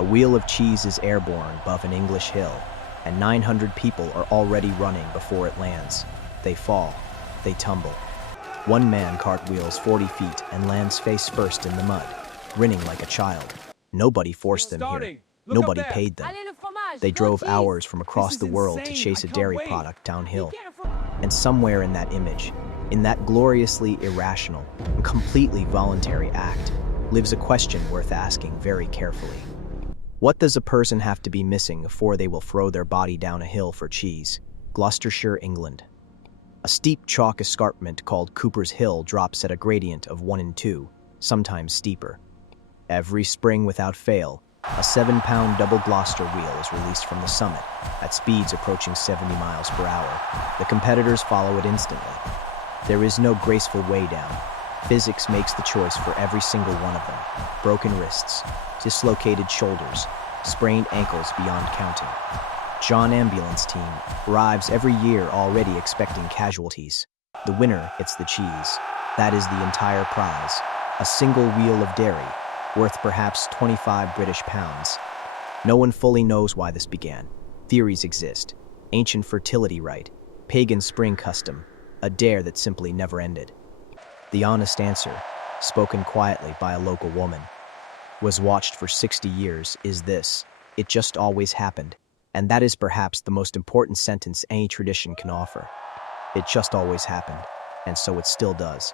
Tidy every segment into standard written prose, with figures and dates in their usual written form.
A wheel of cheese is airborne above an English hill, and 900 people are already running before it lands. They fall. They tumble. One man cartwheels 40 feet and lands face first in the mud, grinning like a child. Nobody forced them here. Nobody paid them. They drove hours from across the world to chase a dairy product downhill. And somewhere in that image, in that gloriously irrational and completely voluntary act, lives a question worth asking very carefully. What does a person have to be missing before they will throw their body down a hill for cheese? Gloucestershire, England. A steep chalk escarpment called Cooper's Hill drops at a gradient of 1 in 2, sometimes steeper. Every spring without fail, a 7-pound double Gloucester wheel is released from the summit at speeds approaching 70 miles per hour. The competitors follow it instantly. There is no graceful way down. Physics makes the choice for every single one of them. Broken wrists, dislocated shoulders, sprained ankles beyond counting. John Ambulance Team arrives every year already expecting casualties. The winner gets the cheese. That is the entire prize. A single wheel of dairy, worth perhaps 25 British pounds. No one fully knows why this began. Theories exist. Ancient fertility rite, pagan spring custom, a dare that simply never ended. The honest answer, spoken quietly by a local woman, was watched for 60 years, is this: it just always happened. And that is perhaps the most important sentence any tradition can offer. It just always happened, and so it still does.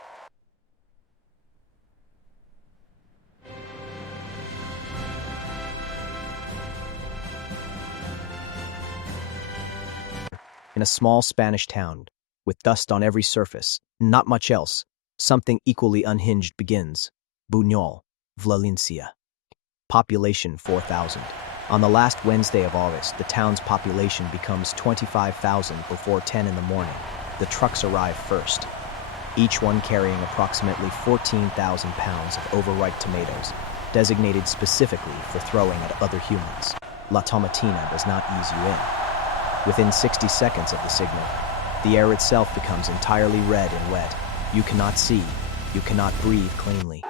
In a small Spanish town, with dust on every surface, not much else, something equally unhinged begins. Buñol, Valencia. Population 4,000. On the last Wednesday of August, the town's population becomes 25,000 before 10 in the morning. The trucks arrive first, each one carrying approximately 14,000 pounds of overripe tomatoes, designated specifically for throwing at other humans. La Tomatina does not ease you in. Within 60 seconds of the signal, the air itself becomes entirely red and wet. You cannot see, you cannot breathe cleanly.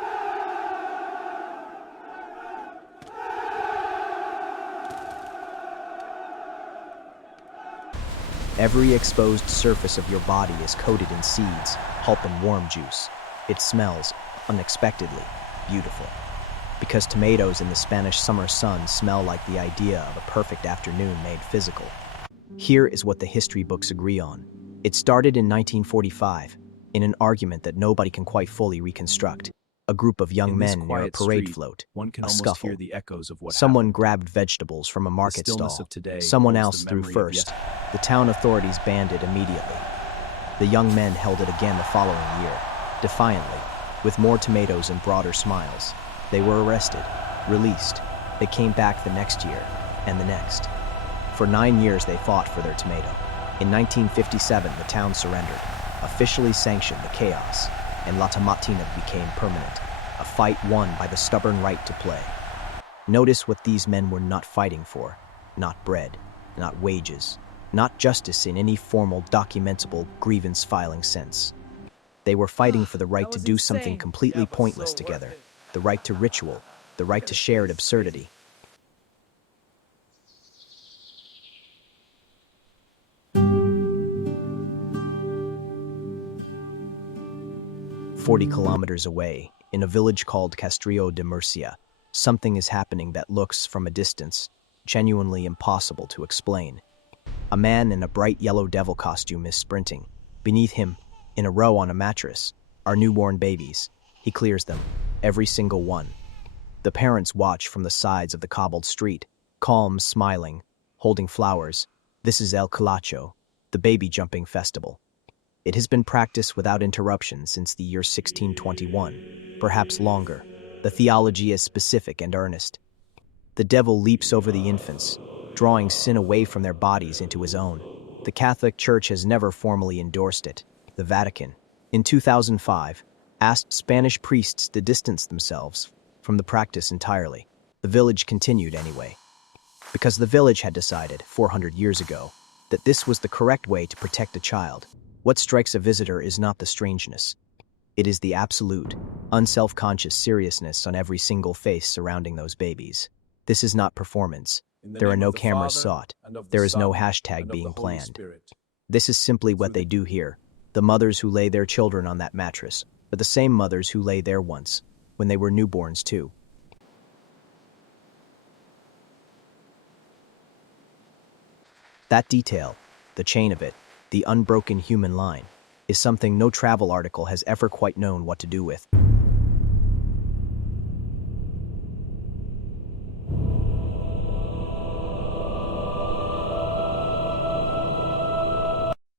Every exposed surface of your body is coated in seeds, pulp, and worm juice. It smells, unexpectedly, beautiful. Because tomatoes in the Spanish summer sun smell like the idea of a perfect afternoon made physical. Here is what the history books agree on. It started in 1945, in an argument that nobody can quite fully reconstruct. A group of young men near a parade float, a scuffle. Someone grabbed vegetables from a market stall. Someone else threw first. The town authorities banned it immediately. The young men held it again the following year, defiantly, with more tomatoes and broader smiles. They were arrested, released. They came back the next year, and the next. For 9 years they fought for their tomato. In 1957, the town surrendered, officially sanctioned the chaos, and La Tomatina became permanent, a fight won by the stubborn right to play. Notice what these men were not fighting for: not bread, not wages, not justice in any formal, documentable, grievance-filing sense. They were fighting for the right to do something completely pointless together, the right to ritual, the right to shared absurdity. "40 kilometers away, in a village called Castrillo de Murcia, something is happening that looks, from a distance, genuinely impossible to explain. A man in a bright yellow devil costume is sprinting. Beneath him, in a row on a mattress, are newborn babies. He clears them, every single one. The parents watch from the sides of the cobbled street, calm, smiling, holding flowers. This is El Colacho, the baby jumping festival. It has been practiced without interruption since the year 1621, perhaps longer. The theology is specific and earnest. The devil leaps over the infants, drawing sin away from their bodies into his own. The Catholic Church has never formally endorsed it. The Vatican, in 2005, asked Spanish priests to distance themselves from the practice entirely. The village continued anyway, because the village had decided, 400 years ago, that this was the correct way to protect a child. What strikes a visitor is not the strangeness. It is the absolute, unself-conscious seriousness on every single face surrounding those babies. This is not performance. There are no cameras sought. There is no hashtag being planned. This is simply what they do here. The mothers who lay their children on that mattress are the same mothers who lay there once, when they were newborns too. That detail, the chain of it, the unbroken human line, is something no travel article has ever quite known what to do with.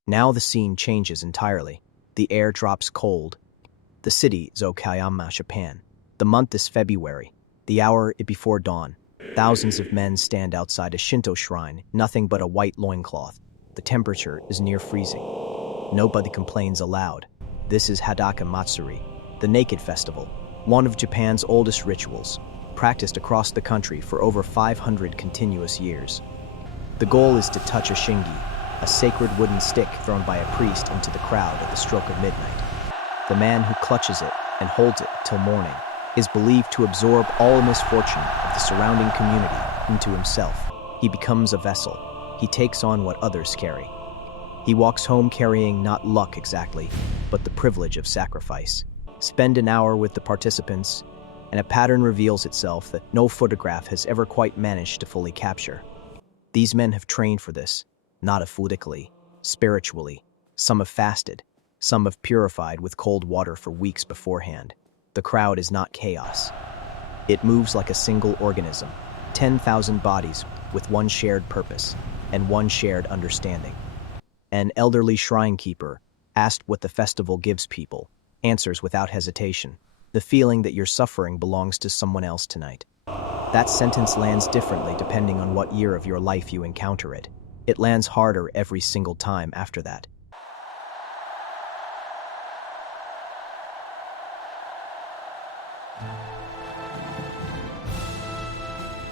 Now the scene changes entirely. The air drops cold. The city is Okayama, Japan. The month is February. The hour is before dawn. Thousands of men stand outside a Shinto shrine, nothing but a white loincloth. The temperature is near freezing. Nobody complains aloud. This is Hadaka Matsuri, the naked festival, one of Japan's oldest rituals, practiced across the country for over 500 continuous years. The goal is to touch a shingi, a sacred wooden stick thrown by a priest into the crowd at the stroke of midnight. The man who clutches it and holds it till morning is believed to absorb all misfortune of the surrounding community into himself. He becomes a vessel. He takes on what others carry. He walks home carrying not luck exactly, but the privilege of sacrifice. Spend an hour with the participants, and a pattern reveals itself that no photograph has ever quite managed to fully capture. These men have trained for this, not athletically, spiritually. Some have fasted. Some have purified with cold water for weeks beforehand. The crowd is not chaos. It moves like a single organism, 10,000 bodies with one shared purpose and one shared understanding. An elderly shrine keeper, asked what the festival gives people, answers without hesitation, the feeling that your suffering belongs to someone else tonight. That sentence lands differently depending on what year of your life you encounter it. It lands harder every single time after that.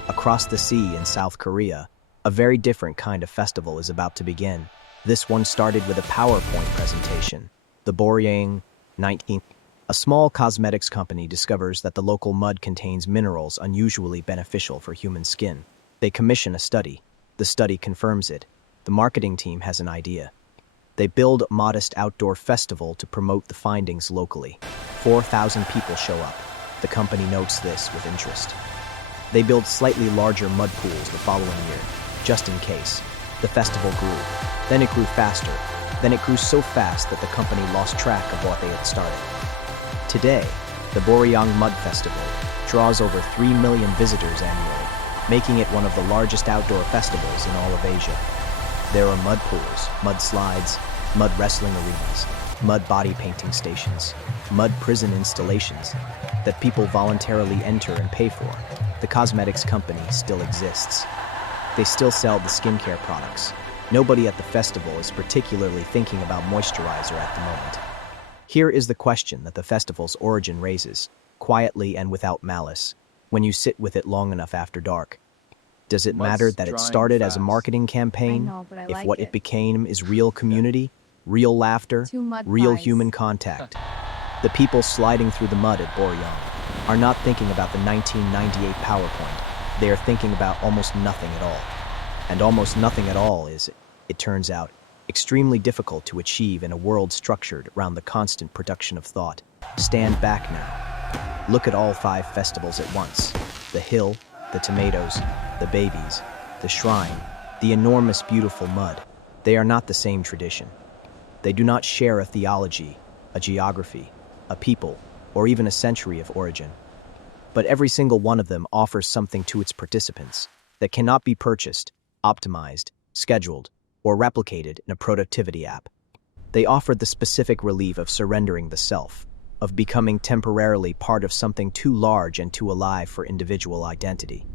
Across the sea in South Korea, a very different kind of festival is about to begin. This one started with a PowerPoint presentation. The Boryeong 19. A small cosmetics company discovers that the local mud contains minerals unusually beneficial for human skin. They commission a study. The study confirms it. The marketing team has an idea. They build a modest outdoor festival to promote the findings locally. 4,000 people show up. The company notes this with interest. They build slightly larger mud pools the following year, just in case. The festival grew. Then it grew faster. Then it grew so fast that the company lost track of what they had started. Today, the Boryeong Mud Festival draws over 3 million visitors annually, making it one of the largest outdoor festivals in all of Asia. There are mud pools, mud slides, mud wrestling arenas, mud body painting stations, mud prison installations that people voluntarily enter and pay for. The cosmetics company still exists. They still sell the skincare products. Nobody at the festival is particularly thinking about moisturizer at the moment. Here is the question that the festival's origin raises, quietly and without malice, when you sit with it long enough after dark. Does it matter that it started as a marketing campaign, if what it became is real community, real laughter, real human contact? The people sliding through the mud at Boryeong are not thinking about the 1998 PowerPoint. They are thinking about almost nothing at all. And almost nothing at all is, it turns out, extremely difficult to achieve in a world structured around the constant production of thought. Stand back now. Look at all 5 festivals at once. The hill, the tomatoes, the babies, the shrine, the enormous beautiful mud. They are not the same tradition. They do not share a theology, a geography, a people, or even a century of origin. But every single one of them offers something to its participants that cannot be purchased, optimized, scheduled, or replicated in a productivity app. They offer the specific relief of surrendering the self, of becoming temporarily part of something too large and too alive for individual identity.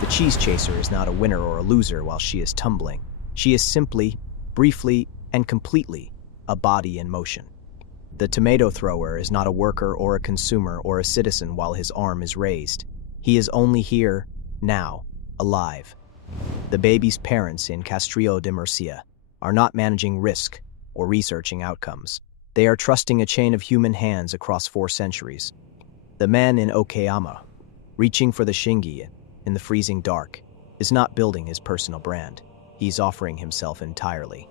The cheese chaser is not a winner or a loser while she is tumbling. She is simply, briefly, and completely a body in motion. The tomato thrower is not a worker or a consumer or a citizen while his arm is raised. He is only here, now, alive. The baby's parents in Castrillo de Murcia are not managing risk or researching outcomes. They are trusting a chain of human hands across 4 centuries. The men in Okayama, reaching for the shingi, in the freezing dark, is not building his personal brand. He's offering himself entirely.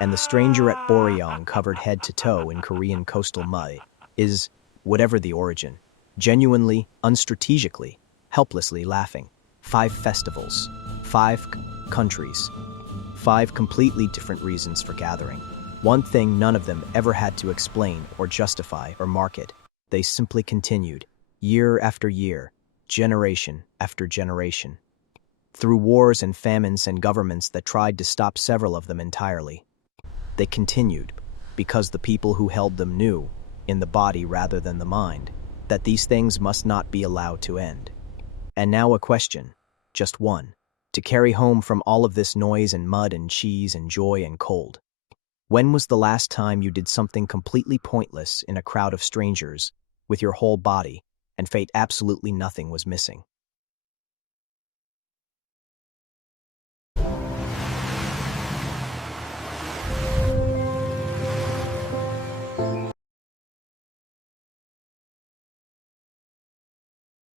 And the stranger at Boryeong, covered head to toe in Korean coastal mud, is, whatever the origin, genuinely, unstrategically, helplessly laughing. 5 festivals, 5 countries, 5 completely different reasons for gathering. One thing none of them ever had to explain or justify or market. They simply continued, year after year, generation after generation. Through wars and famines and governments that tried to stop several of them entirely. They continued because the people who held them knew, in the body rather than the mind, that these things must not be allowed to end. And now a question, just one, to carry home from all of this noise and mud and cheese and joy and cold. When was the last time you did something completely pointless in a crowd of strangers, with your whole body, and fate absolutely nothing was missing?